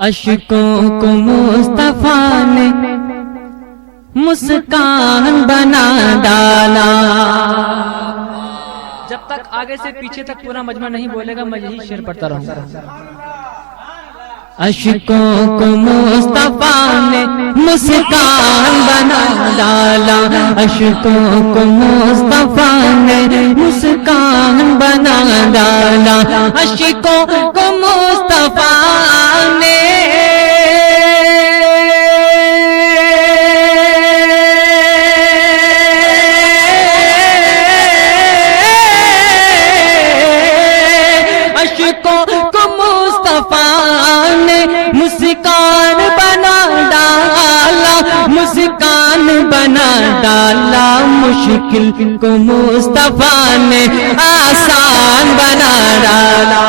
اشکوں کو مصطفیٰ نے مسکان بنا ڈالا. جب تک آگے سے پیچھے تک پورا مجمع نہیں بولے گا میں یہی شعر پڑھتا رہوں گا. اشکوں کو مصطفیٰ نے مسکان بنا ڈالا. اشکوں کو مصطفیٰ نے مسکان بنا ڈالا. اشکوں کو مصطفیٰ نے مسکان بنا ڈالا. مسکان بنا ڈالا. مشکل کو مصطفیٰ نے آسان بنا ڈالا.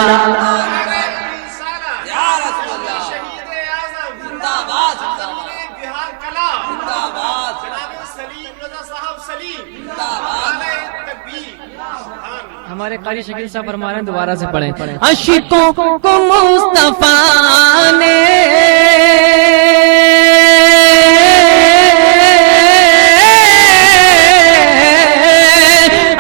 ہمارے قاری شکیل صاحب فرما رہے ہیں دوبارہ سے پڑھیں. اشکوں کو مصطفیٰ نے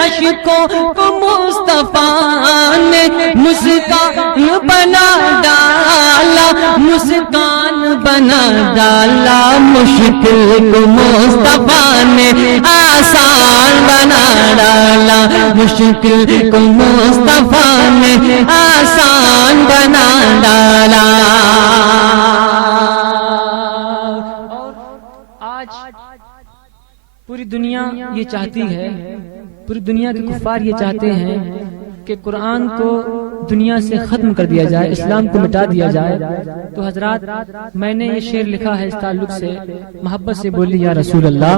اشکوں کو مصطفیٰ نے مسکان بنا ڈالا. مسکان بنا ڈالا. مشکل کو مصطفیٰ نے آسان بنا ڈالا. مشکل کو مصطفیٰ نے آسان بنا ڈالا. آج پوری دنیا یہ چاہتی ہے، پوری دنیا کے کفار یہ چاہتے ہیں کہ قرآن کو دنیا سے ختم کر دیا جائے، اسلام کو مٹا دیا جائے. تو حضرات میں نے یہ شعر لکھا ہے اس تعلق سے، محبت سے بولی یا رسول اللہ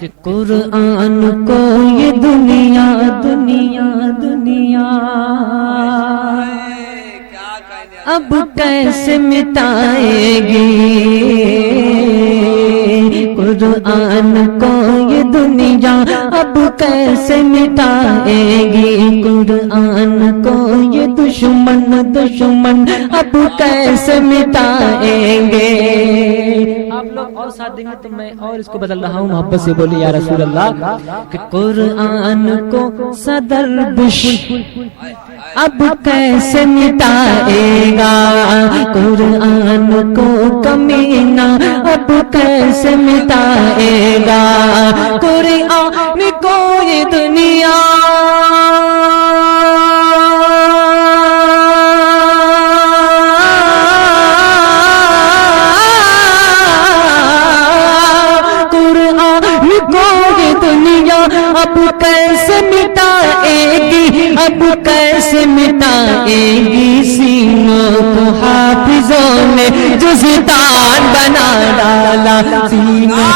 کہ قرآن کو یہ دنیا دنیا دنیا اب کیسے مٹائے گی. قرآن کو یہ دنیا اب کیسے مٹائے گی. قرآن کو یہ دشمن دشمن اب کیسے مٹائیں گے. آپ لوگ اور ساتھ دیں گے تو میں اور اس کو بدل رہا ہوں. محبت سے بولی یا رسول اللہ کہ قرآن کو صدر بش اب کیسے مٹائے گا. قرآن کو کمینہ اب کیسے مٹائے گا. قرآن کو یہ دنیا اب کیسے مٹائے گی. اب کیسے مٹائے گی. سینوں کو حافظوں نے جزدان بنا ڈالا. سینوں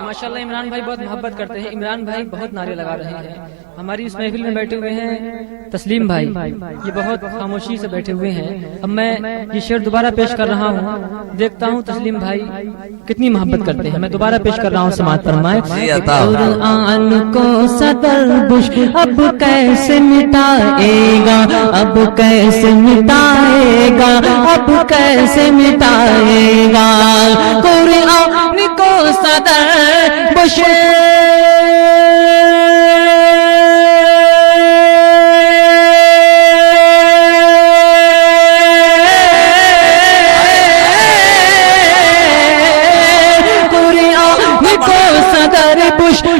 ماشاءاللہ عمران بھائی بہت محبت کرتے ہیں. عمران بھائی بہت نعرے لگا رہے ہیں. ہماری اس محفل میں بیٹھے ہوئے ہیں تسلیم بھائی، یہ بہت خاموشی سے بیٹھے ہوئے ہیں. اب میں یہ شعر دوبارہ پیش کر رہا ہوں، دیکھتا ہوں تسلیم بھائی کتنی محبت کرتے ہیں. میں دوبارہ پیش کر رہا ہوں، سماعت فرمائیں. قرآن کو صدر بش اب کیسے مٹائے گا. اب کیسے مٹائے گا. اب کیسے مٹائے گا. قرآن کو صدر بش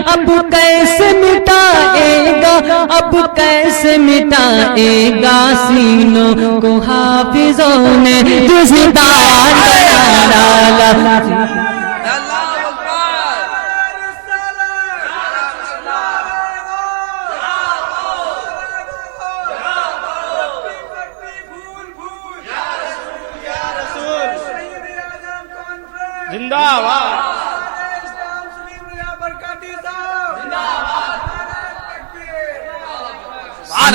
اب کیسے مٹائے گا. اب کیسے مٹائے گا. سینوں کو حافظوں نے جزدان بنا ڈالا. زندہ باد.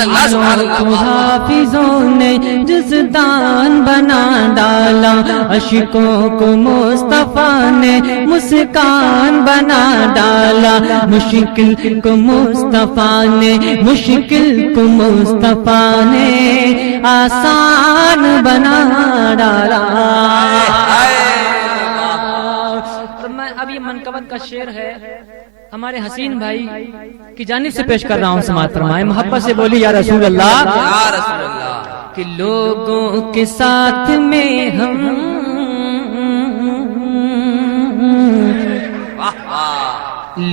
اللہ سبحان اللہ حافظوں نے جزدان بنا ڈالا عشقوں کو مصطفیٰ نے مسکان بنا ڈالا مشکل کو مصطفیٰ نے مشکل کو مصطفیٰ نے آسان بنا ڈالا. اب یہ منقبت کا شعر ہے ہمارے حسین بھائی کی جانب سے پیش کر رہا ہوں. سماعت فرمائیں. محبت سے بولی یا رسول اللہ یا رسول اللہ. کہ لوگوں کے ساتھ میں ہم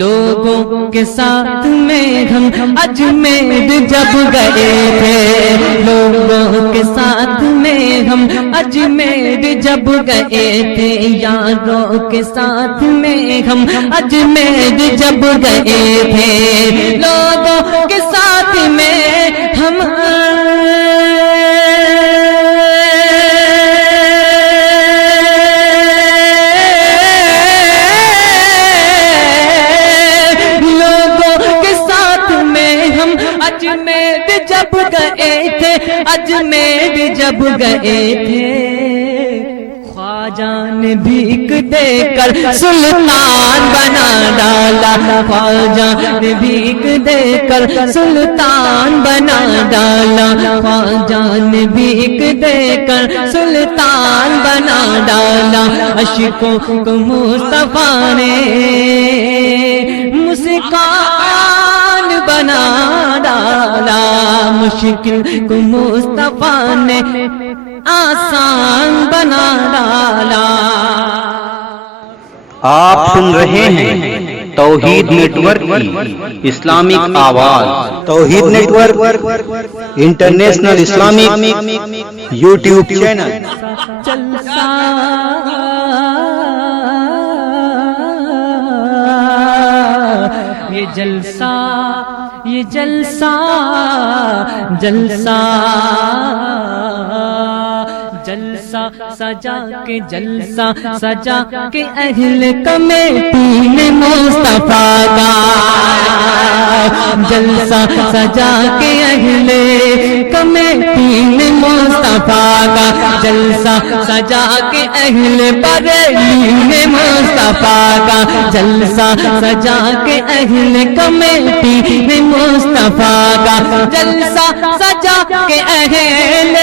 لوگوں کے ساتھ میں ہم اجمیر جب گئے تھے لوگوں کے ساتھ میں ہم اجمیر جب گئے تھے یاروں کے ساتھ میں ہم اجمیر جب گئے تھے لوگوں کے ساتھ میں ہم اجمیر جب گئے تھے اجمیر جب گئے تھے خواجہ نے بھیک دے کر سلطان بنا ڈالا خواجہ نے بھیک دے کر سلطان بنا ڈالا خواجہ نے بھیک دے کر سلطان بنا ڈالا عشقوں کو مصطفیٰ نے مسکان بنا ڈالا مشکل کو مصطفیٰ نے آسان بنا ڈالا. آپ سن رہے ہیں توحید نیٹ ورک کی اسلامک آواز. Tauheed network international Islamic YouTube channel. جلسہ یہ جلسہ یہ جلسہ جلسہ جلسہ سجا کے جلسہ سجا کے اہل کمیٹی نے مصطفیٰ کا جلسہ سجا کے اہل کمیٹی نے مصطفیٰ کا جلسہ سجا کے اہل بریلی نے مصطفیٰ کا جلسہ سجا کے اہل کمیٹی نے مصطفیٰ کا جلسہ سجا کے اہل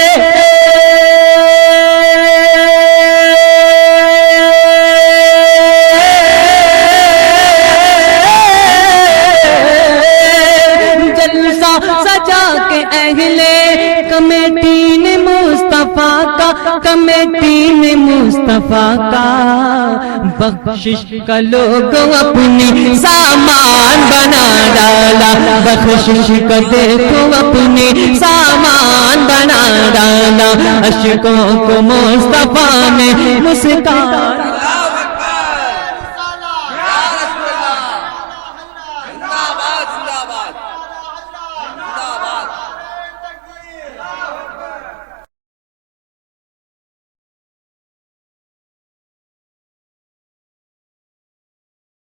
سجا کے اہل کمیٹی نے مصطفیٰ کا کمیٹی نے مصطفیٰ کا بخشش کا لوگ اپنی سامان بنا ڈالا بخشش کا دیکھو اپنی سامان بنا ڈالا عشقوں کو مصطفیٰ نے مسکان